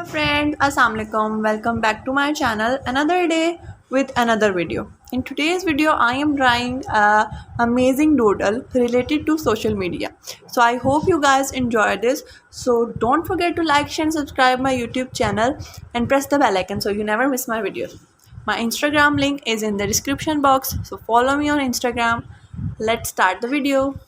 Hello friends, aslamoalikum. Welcome back to my channel. Another day with another video. In today's video, I am drawing a amazing doodle related to social media. So I hope you guys enjoy this. So don't forget to like, share, and subscribe my YouTube channel and press the bell icon so you never miss my videos. My Instagram link is in the description box. So follow me on Instagram. Let's start the video.